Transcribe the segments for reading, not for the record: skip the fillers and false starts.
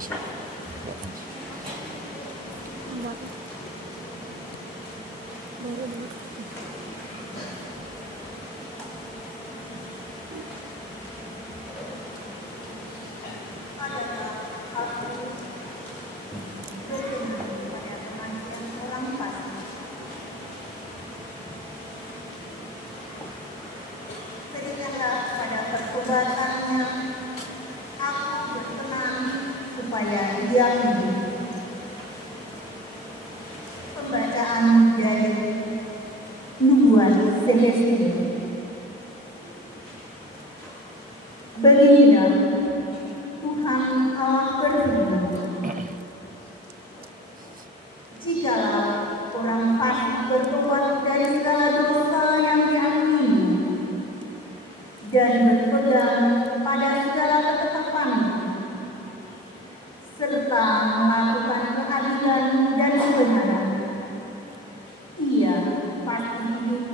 masuk. Perbuatannya aku berkenan supaya dia hidup. Pembacaan dari Nubuat Selestia. Beginilah Tuhan Allah berfirman, jikalau orang fasik bertobat dari segala dosa yang diampuni dan berpegang pada segala ketetapan serta melakukan keadilan dan kebenaran, ia pasti hidup,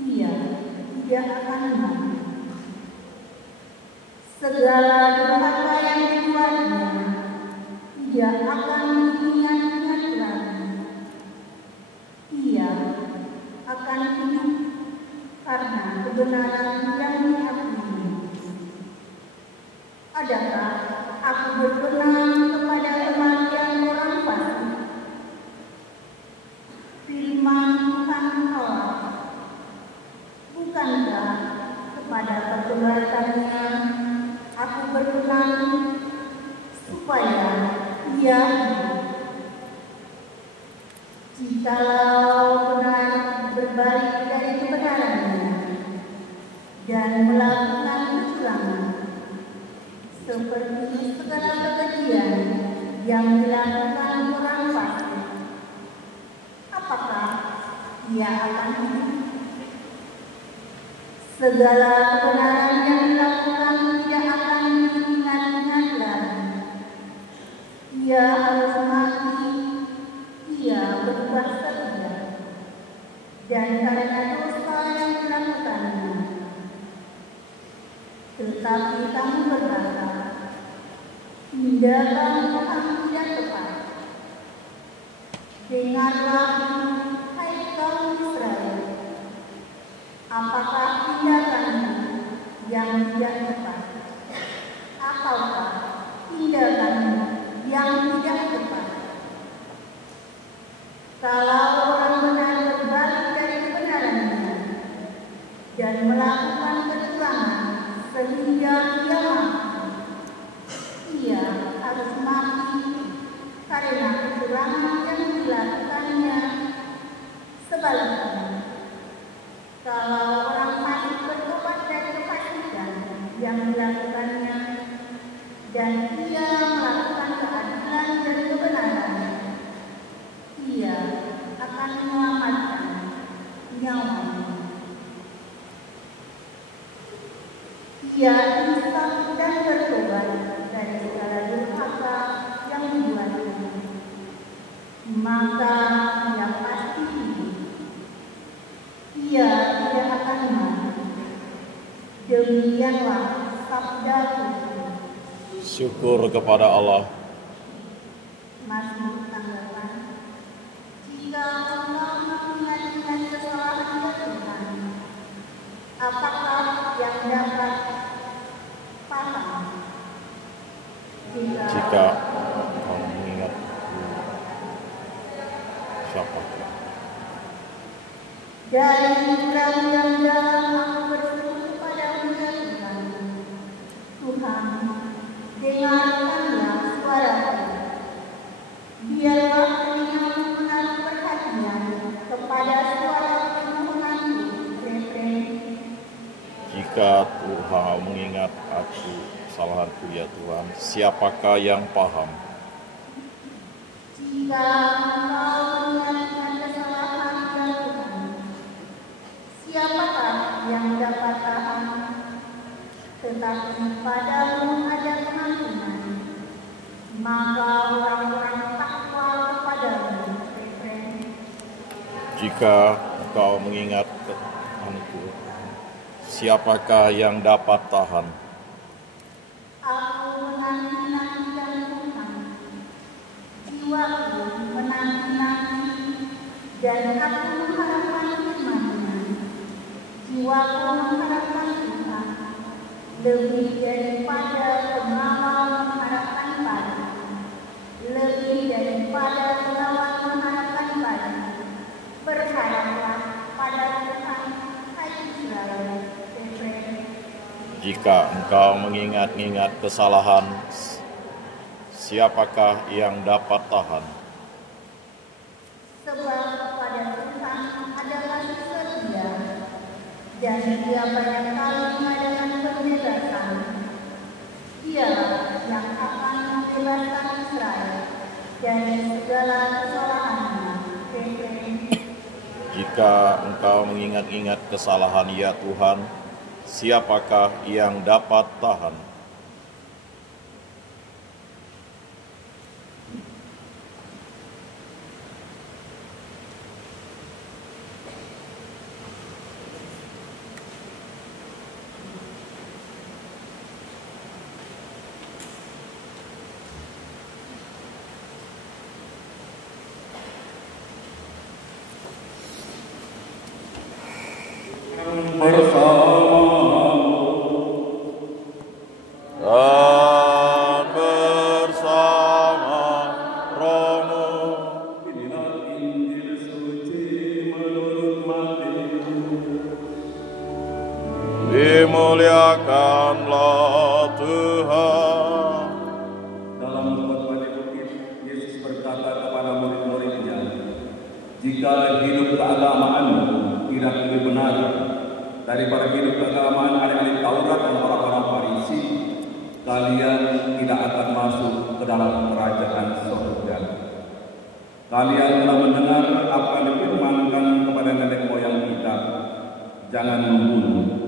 ia tidak akan mati. Segala durhaka yang dibuatnya tidak akan diingat-ingat lagi. Ia akan hidup karena kebenaran yang diakui. Adakah aku berkenan kepada kematian orang fasik? Firman Tuhan Allah, bukankah kepada perbuatannya aku berkenan supaya ia hidup? Jikalau benar berbalik dari kebenarannya dan melakukan kecurangan seperti segala kejadian yang dilakukan orang fasik, apakah ia akan hidup? Segala kebenaran yang dilakukan tidak akan diingat-ingat lagi. Ia harus mati, ia berubah setia, dan karena dosa yang dilakukannya. Tetapi kamu berkata, tindakan Tuhan tidak tepat. Dengarlah, hai kaum Israel, apakah tindakanmu yang tidak tepat? Ataukah tindakanmu yang tidak tepat? Kalau orang benar berbalik dari kebenarannya dan melakukan kecurangan sehingga dia mati, ia harus mati karena kecurangan yang dilakukannya. Sebaliknya, kalau orang fasik bertobat dari kefasikan yang dilakukannya dan ia melakukan keadilan dan kebenaran, ia akan menyelamatkan nyawanya. Ia insaf dan bertobat dari segala durhaka yang dibuatnya, maka ia pasti hidup. Ia tidak akan mati. Demikianlah sabda Tuhan. Syukur kepada Allah. Mazmur tanggapan. Jika engkau mengingat-ingat kesalahan Tuhan, apakah yang dapat paham? Jika kau mengingat siapa? Dari bulan yang dalam aku berseru kepada Tuhan. Tuhan, dengarkanlah suaraku. Biarlah telingamu menaruh perhatian kepada suara permohonanku, refrain. Jika Tuhan mengingat aku, kesalahanku ya Tuhan, siapakah yang paham? Jika engkau mengingat kesalahan ya Tuhan, siapakah yang dapat tahan? Tetapi padamu ada pengampunan, maka orang-orang takwa kepadamu, refrain. Jika engkau mengingat kesalahanku, siapakah yang dapat tahan? Aku menanti-nantikan jiwaku menanti-nanti dan aku mengharapkan firman-Nya. Jiwaku mengharapkan Tuhan lebih daripada pengawal mengharapkan pagi, lebih daripada pengawal mengharapkan pagi. Berharaplah pada Tuhan, hai Israel. Jika engkau mengingat-ingat kesalahan, siapakah yang dapat tahan? Sebab pada Tuhan ada kasih setia, dan Dia banyak kali mengadakan pembebasan. Dialah yang akan membebaskan Israel dari segala kesalahannya. Jika engkau mengingat-ingat kesalahan, ya Tuhan, siapakah yang dapat tahan? Dimuliakanlah Tuhan. Dalam khotbah di bukit, Yesus berkata kepada murid-muridnya, jika hidup keagamaanmu tidak lebih benar daripada hidup keagamaan ahli-ahli Taurat dan orang-orang Farisi, kalian tidak akan masuk ke dalam kerajaan surga. Kalian telah mendengar apa yang difirmankan kepada nenek moyang kita, jangan membunuh.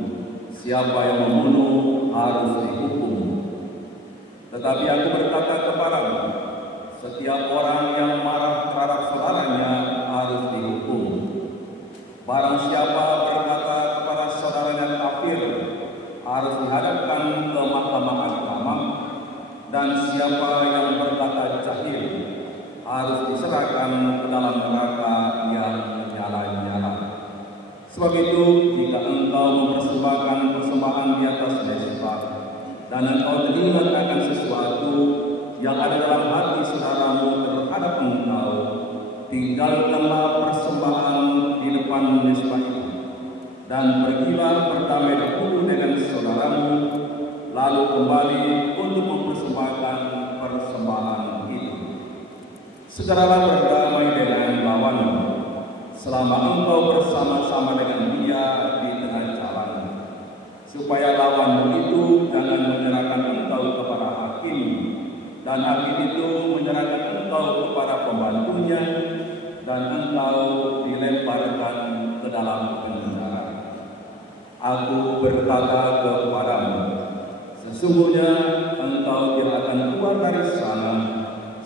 Siapa yang membunuh harus dihukum. Tetapi aku berkata kepadamu, setiap orang yang marah terhadap saudaranya harus dihukum. Barang siapa berkata kepada saudaranya kafir, harus dihadapkan ke mahkamah agama, dan siapa yang berkata jahil harus diserahkan ke dalam neraka yang menyala-nyala. Sebab itu, jika engkau mempersembahkan persembahan di atas mezbah, dan engkau teringat akan sesuatu yang ada dalam hati saudaramu terhadap engkau, tinggalkanlah persembahan di depan mezbah itu, dan pergilah berdamai dahulu dengan saudaramu, lalu kembali untuk mempersembahkan persembahan itu. Segeralah berdamai dengan lawanmu, selama engkau bersama-sama dengan dia di tengah jalan, supaya lawanmu itu jangan menyerahkan engkau kepada hakim, dan hakim itu menyerahkan engkau kepada pembantunya, dan engkau dilemparkan ke dalam penjara. Aku berkata kepadamu, sesungguhnya engkau tidak akan keluar dari sana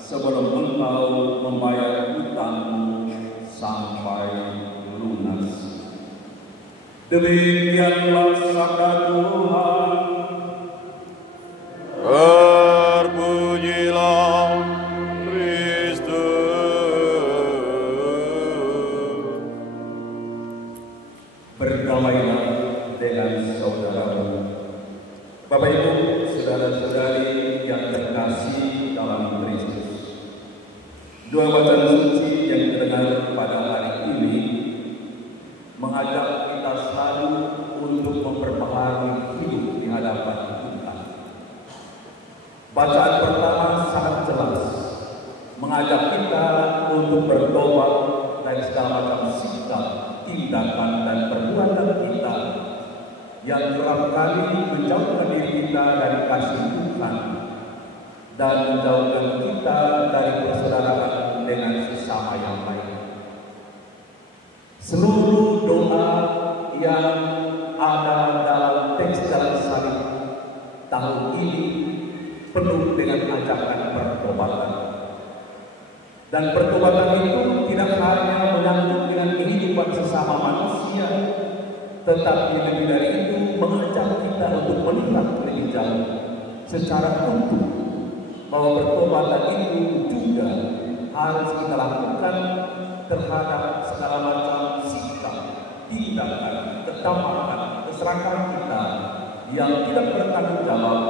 sebelum engkau membayar hutangmu sampai lunas. Demikianlah sabda Tuhan. Terpujilah Kristus. Berdamailah dengan saudaramu. Bapak Ibu, saudara-saudari yang terkasih dalam Kristus, dua bacaan suci yang terdengar pada hari ini mengajak kita selalu untuk memperbaharui hidup di hadapan Tuhan. Bacaan pertama sangat jelas, mengajak kita untuk bertobat dari segala macam sikap, tindakan, dan perbuatan kita yang kerap kali menjauhkan diri kita dari kasih Tuhan dan menjauhkan kita dari persaudaraan dengan sesama yang lain. Seluruh doa yang ada dalam teks dalam salib tahun ini penuh dengan ajakan pertobatan. Dan pertobatan itu tidak hanya menyangkut dengan kehidupan sesama manusia, tetapi lebih dari itu mengajak kita untuk melihat lebih jauh secara utuh bahwa pertobatan itu juga harus kita lakukan terhadap segala macam sikap, tindakan, ketamakan, keserakahan kita yang tidak bertanggung jawab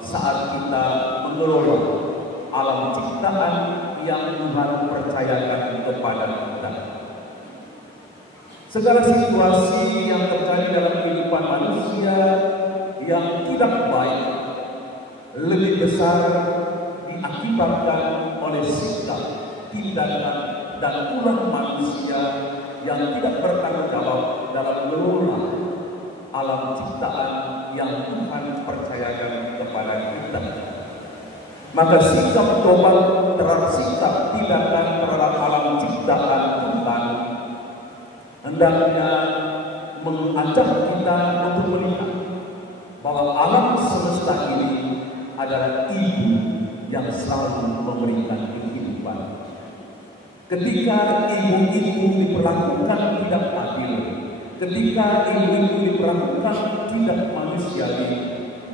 saat kita mengelola alam ciptaan yang Tuhan percayakan kepada kita. Segala situasi yang terjadi dalam kehidupan manusia yang tidak baik lebih besar diakibatkan oleh sikap, tindakan, dan ulah manusia yang tidak bertanggung jawab dalam mengelola alam ciptaan yang Tuhan percayakan kepada kita. Maka sikap tobat terhadap sikap tindakan terhadap alam ciptaan Tuhan hendaknya mengajak kita untuk melihat bahwa alam semesta ini adalah ibu yang selalu memberikan kehidupan. Ketika ibu itu diperlakukan tidak adil, ketika ibu itu diperlakukan tidak manusiawi,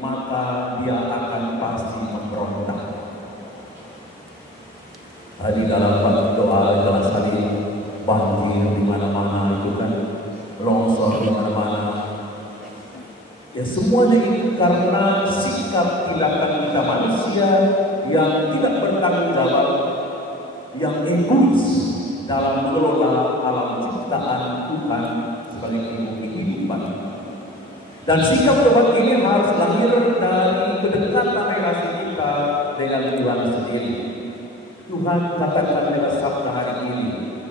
maka dia akan pasti memberontak. Tadi dalam doa jelas tadi, banjir di mana-mana itu kan, longsor di mana-mana. Ya semuanya ini karena sikap tindakan kita manusia yang tidak bertanggung jawab, yang egois dalam mengelola alam ciptaan Tuhan sebagai ibu kehidupan. Dan sikap tobat ini harus lahir dari kedekatan relasi kita dengan Tuhan sendiri. Tuhan katakan dalam sabda hari ini,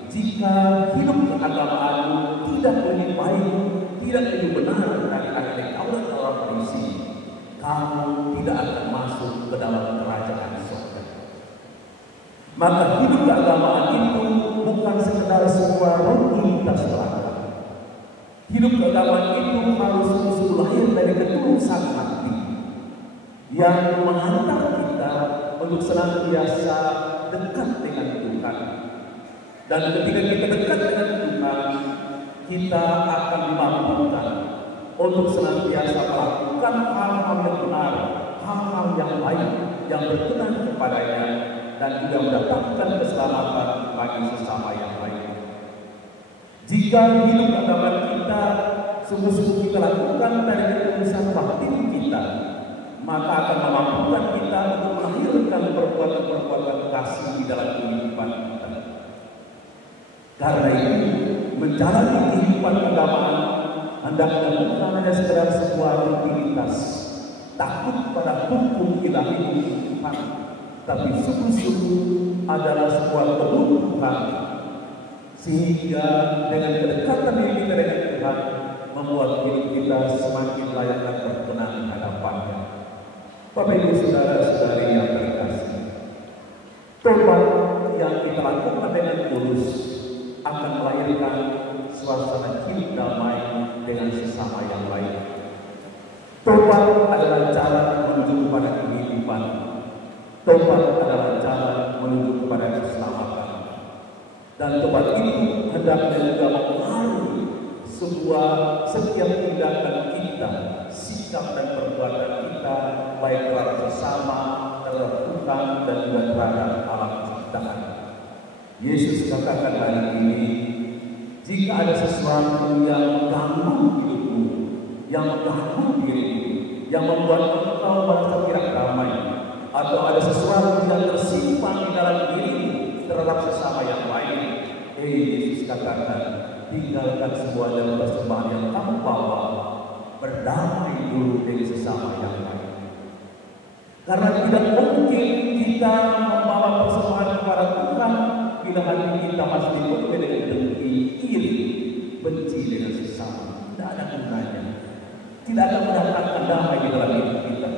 jika hidup keagamaanmu tidak lebih baik, tidak lebih benar dari agama Taurat orang Farisi, kamu tidak akan masuk ke dalam kerajaan surga. Maka hidup keagamaan itu bukan sekedar sebuah rutinitas belaka. Hidup keagamaan itu harus muncul lahir dari ketulusan hati yang menghantar kita untuk senantiasa dekat dengan Tuhan. Dan ketika kita dekat dengan Tuhan, kita akan dimampukan untuk senantiasa melakukan hal-hal yang benar, hal-hal yang baik, yang berkenan kepadanya, dan juga mendatangkan keselamatan bagi sesama yang lain. Jika hidup agama kita sungguh-sungguh kita lakukan dari ketulusan batin kita, maka akan memampukan kita untuk melahirkan perbuatan-perbuatan kasih di dalam kehidupan kita. Karena itu, menjalani kehidupan keagamaan hendaknya bukan hanya sekedar sebuah rutinitas, takut pada hukum ilahi Tuhan, tapi sungguh-sungguh adalah sebuah kebutuhan, sehingga dengan kedekatan diri kita dengan Tuhan membuat hidup kita semakin layak dan berkenan di hadapannya. Bapak Ibu saudara-saudari yang terkasih, tobat yang kita lakukan dengan tulus akan melahirkan suasana hidup damai dengan sesama yang lain. Tobat adalah cara menuju kepada kehidupan. Tobat adalah cara menuju kepada keselamatan. Dan tobat itu hendaknya juga mempengaruhi setiap tindakan kita, sikap dan perbuatan kita, baik terhadap sesama, terhadap Tuhan, dan juga terhadap alam ciptaan. Yesus katakan hari ini, jika ada sesuatu yang mengganggu hidupmu, yang mengganggu dirimu, yang membuat engkau merasa tidak damai, atau ada sesuatu yang tersimpan di dalam dirimu terhadap sesama yang lain, Yesus katakan, tinggalkan semuanya persembahan yang kamu bawa, berdamai dulu dengan sesama yang lain. Karena tidak mungkin kita membawa persembahan kepada Tuhan bila hati kita masih dipenuhi dengan dengki, iri, benci dengan sesama. Tidak ada gunanya. Tidak akan mendatangkan damai di dalam hidup kita.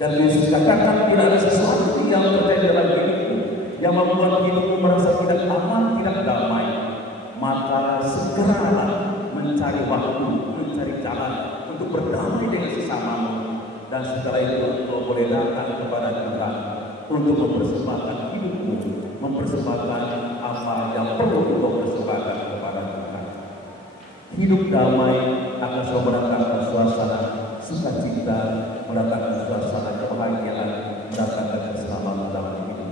Dan Yesus katakan tidak ada sesuatu yang terjadi dalam hidupmu yang membuat hidupmu merasa tidak aman, tidak damai. Maka segeralah mencari waktu, mencari jalan untuk berdamai dengan sesamamu. Dan setelah itu kau boleh datang kepada Tuhan untuk mempersembahkan hidupmu, mempersembahkan apa yang perlu kau persembahkan kepada Tuhan. Hidup damai akan selalu mendatangkan suasana sukacita, mendatangkan suasana kebahagiaan, mendatangkan keselamatan dalam hidup.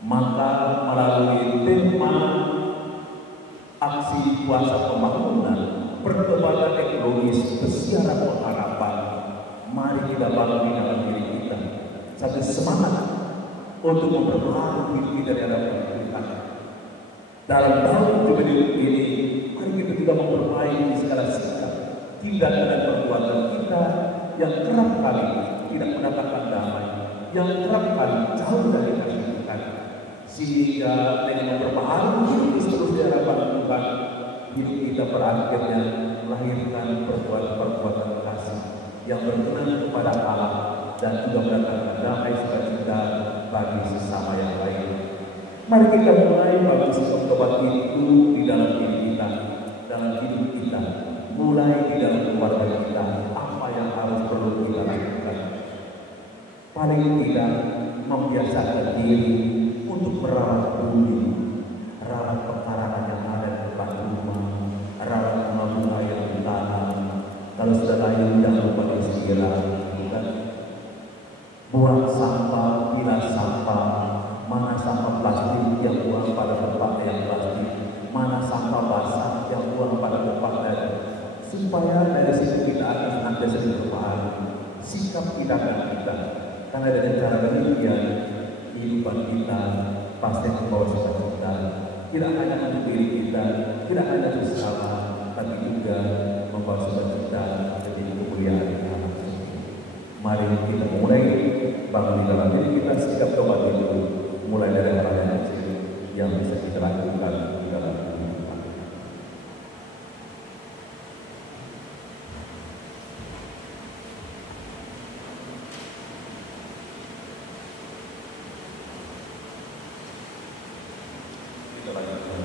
Maka melalui tema aksi kuasa pembangunan perkembangan ekologis bersiaran pengharapan, mari kita bangun dalam diri kita satu semangat untuk memperbaharui hidup kita di hadapan Tuhan. Dalam tahun jubilee ini, mari kita juga memperbaiki segala sikap, tindakan dan perbuatan kita yang kerap kali tidak mendatangkan damai, yang kerap kali jauh dari kasih Tuhan. Sehingga dengan memperbaharui hidup terus di hadapan Tuhan, hidup kita berakhirnya melahirkan perbuatan-perbuatan kasih yang berkenan kepada Allah dan juga mendatangkan damai sukacita bagi sesama yang lain. Mari kita mulai bagi sikap tobat itu di dalam diri kita, dalam hidup kita, mulai di dalam keluarga kita. Apa yang harus perlu kita lakukan? Paling tidak membiasakan diri untuk merawat bumi, rawat pekarangan yang ada di depan rumah, rawat bunga-bunga yang ditanam. Kalau sudah layu, jangan lupa disiram. Buang sampah, pilah sampah. Mana sampah plastik yang buang pada tempat yang plastik, mana sampah basah yang buang pada tempatnya, supaya dari situ kita akan senantiasa berpahala sikap tindakan kita. Karena dengan cara demikian kehidupan kita pasti membawa sukacita, tidak hanya untuk diri kita, tidak hanya sesama, tapi juga membawa sukacita bagi kemuliaan Allah. Mari kita mulai bangun di dalam diri kita sikap tobat itu, mulai dari hal yang kecil yang bisa kita lakukan di dalam kehidupan. Kita lanjutkan.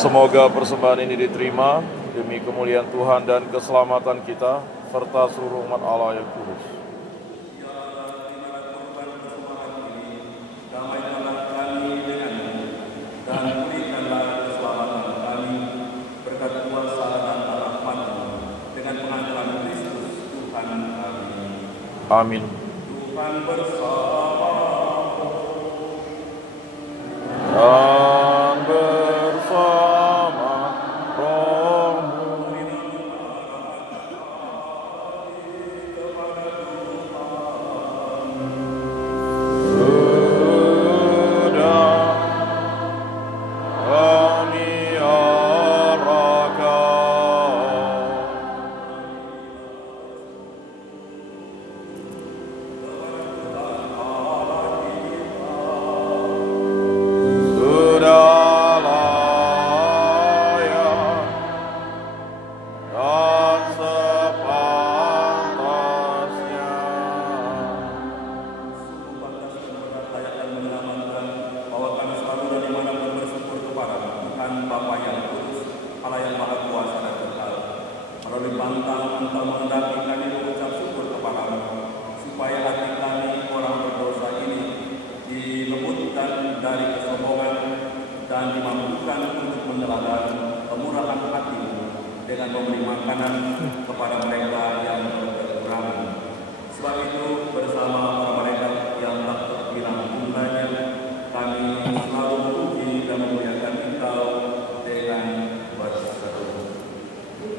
Semoga persembahan ini diterima demi kemuliaan Tuhan dan keselamatan kita, serta seluruh umat Allah yang kudus. Amin. Tuhan bersama. Dan bersama rohmu. Sudah kami arahkan.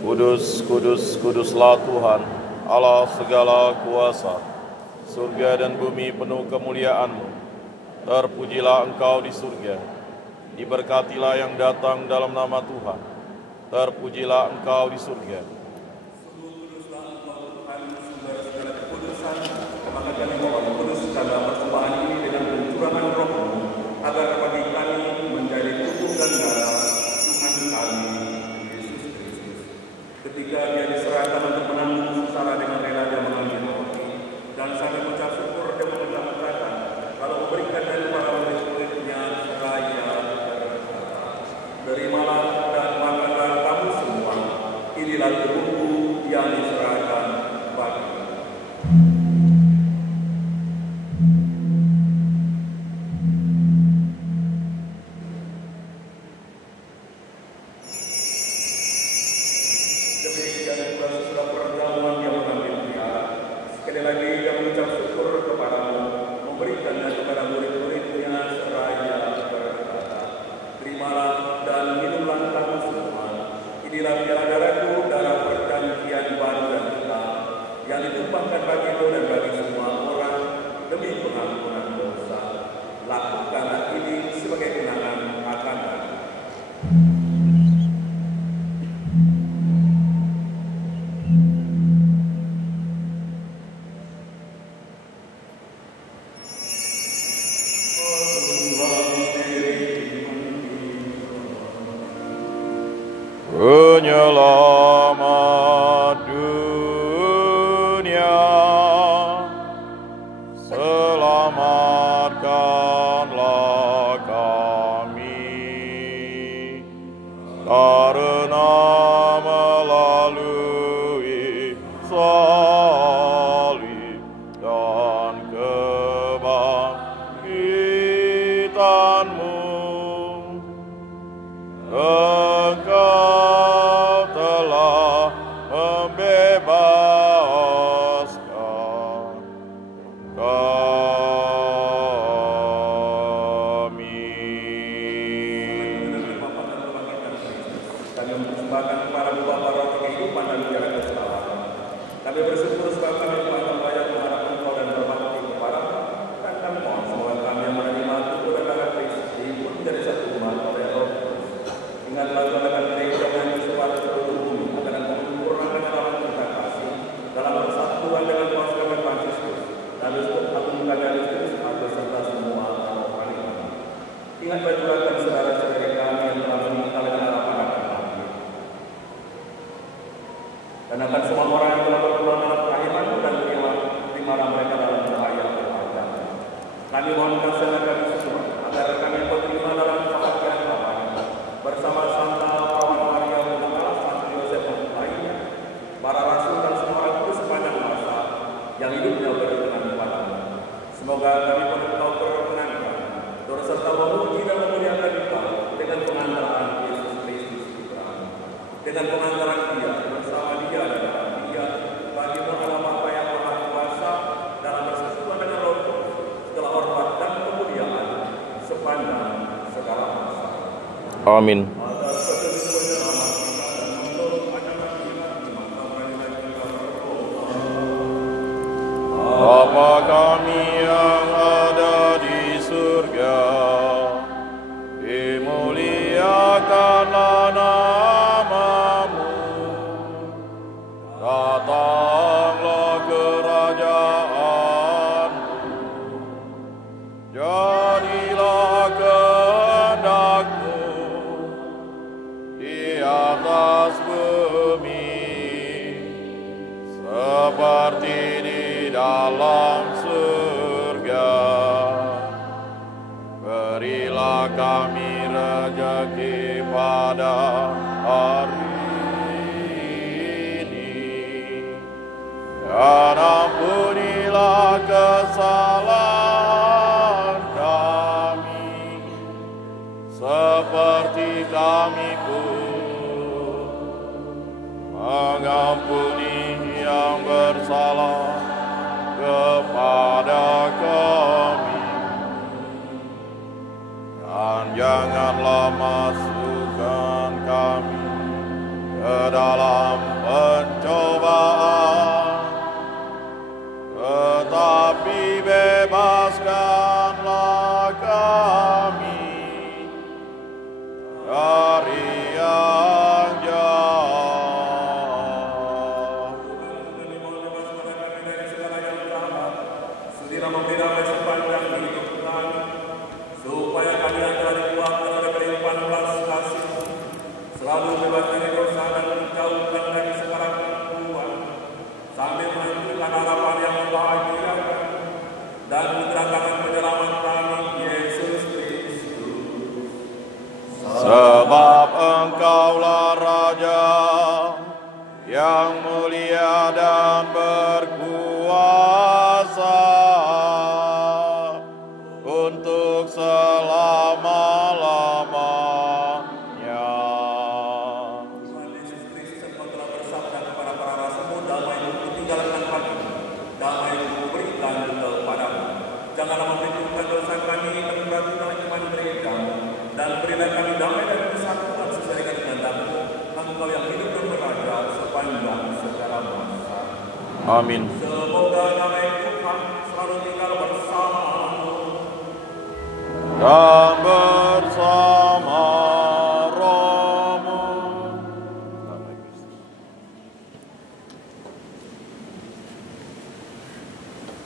Kudus, kudus, kuduslah Tuhan, Allah segala kuasa. Surga dan bumi penuh kemuliaan-Mu. Terpujilah Engkau di surga. Diberkatilah yang datang dalam nama Tuhan. Terpujilah Engkau di surga. Kuduslah Engkau Tuhan, sumber segala kekudusan. Maka kami mohon kuduskanlah persembahan ini dengan pencurahan Roh-Mu, agar bagi kami menjadi tubuh dan darah Tuhan kami Yesus Kristus. Ketika Dia diserahkan untuk menanggung sengsara dengan rela, Dia mengambil roti dan sambil mengucap syukur Dia mengucapkan, kalau memberikan dari para murid-muridnya seraya berkata, terimalah dan makanlah kamu semua, inilah tubuhku yang diserahkan bagimu. Demikian pula sesudah perjamuan Dia mengambil piala. Sekali lagi Dia mengucap syukur kepadamu, memberikannya kepada murid-muridnya seraya berkata, terimalah dan minumlah kamu semua. Inilah piala darahku, darah perjanjian baru dan tetap, yang ditumpahkan bagimu dan bagi semua orang demi pengampunan dosa. Lakukanlah ini sebagai kenangan akan aku. Penyelamat dunia, selamatkanlah kami, karena melalui salib dan kebangkitan-Mu, Engkau telah membebaskan kami. Kami mempersembahkan kepadamu Bapa roti kehidupan dan biara keselamatan. Kami bersyukur sebab kami telah membayar mengharap Engkau dan berbakti kepadamu. Dan kami mohon semoga kami yang menerima tubuh dan darah Kristus diikut menjadi satu umat oleh Roh Kudus. Ingatlah Tuhan akan gereja yang disebar seluruh bumi, agar Engkau menyempurnakan dalam kita kasih, dalam persatuan dengan kuasa Tuhan Fransiskus, dan Uskup Agung Kardinalius beserta semua rohani. Ingatlah juga akan saudara-saudari kami yang telah meninggal dengan harapan akan bangkit. Dan akan semua orang yang telah berpulang dalam keakhiran dan terimalah mereka dalam cahaya kehidupan. Kami mohon kasih kami semua, agar kami terima dalam kebahagiaan Bapa bersama-sama dan pengantaran dia bersama dia dan dia bagimu Allah Bapa yang Maha Kuasa dalam persekutuan dengan Roh Kudus segala hormat dan kemuliaan sepanjang segala masa. Amin. Bapa kami yang ada di surga, dimuliakanlah namamu, datanglah kerajaanmu, jadilah kehendakmu di atas bumi seperti di dalam surga. Berilah kami rezeki pada hari ini, dan ampunilah kesalahan kami seperti kami pun mengampuni yang bersalah kepada kami, dan janganlah masukkan kami ke dalam pencobaan, tetapi bebaskanlah kami dari yang jahat. Memberi damai sepanjang hidup kami, supaya kami telah dikuatkan oleh kelimpahan belas kasih, selalu bebas dari dosa dan menjauhkan dari segala kekuatan, sambil menunjukkan harapan yang membahagiakan dan mengerahkan penyelamat kami, Yesus Kristus. Sebab Engkaulah Raja yang mulia dan berkuasa untuk selama-lamanya. Tuhan Yesus Kristus, Engkau telah bersabda kepada para rasul, damai-Mu kutinggalkan bagimu, damai-Mu kuberikan kepadamu. Janganlah memperhitungkan dosa kami, tapi perhatikanlah iman gereja-Mu, dan berilah kami damai dan persatuan sesuai dengan kehendak-Mu, Engkau yang hidup dan beraja sepanjang segala masa. Amin. Semoga damai Tuhan selalu tinggal bersamamu Dan bersama rohmu.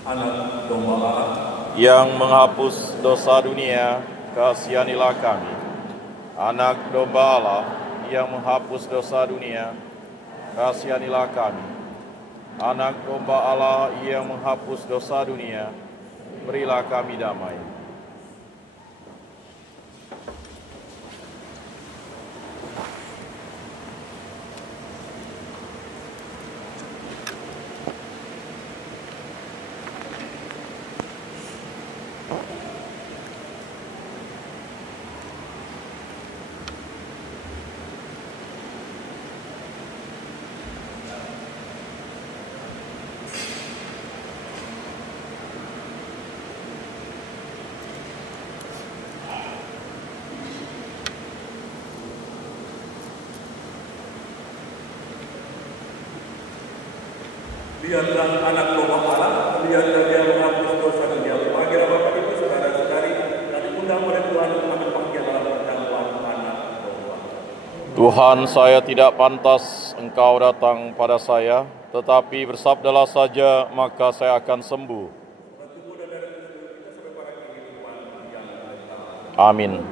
Anak domba Allah Yang menghapus dosa dunia, kasihanilah kami. Anak domba Allah yang menghapus dosa dunia, kasihanilah kami. Anak domba Allah yang menghapus dosa dunia, berilah kami damai. Biarlah anak domba Allah, biarlah dia menghapus dosa dunia. Panggil Bapak Ibu saudara-saudari, dan diundang oleh Tuhan untuk mengambil bagian dalam perjamuan anak domba. Tuhan, saya tidak pantas Engkau datang pada saya, tetapi bersabdalah saja, maka saya akan sembuh. Amin.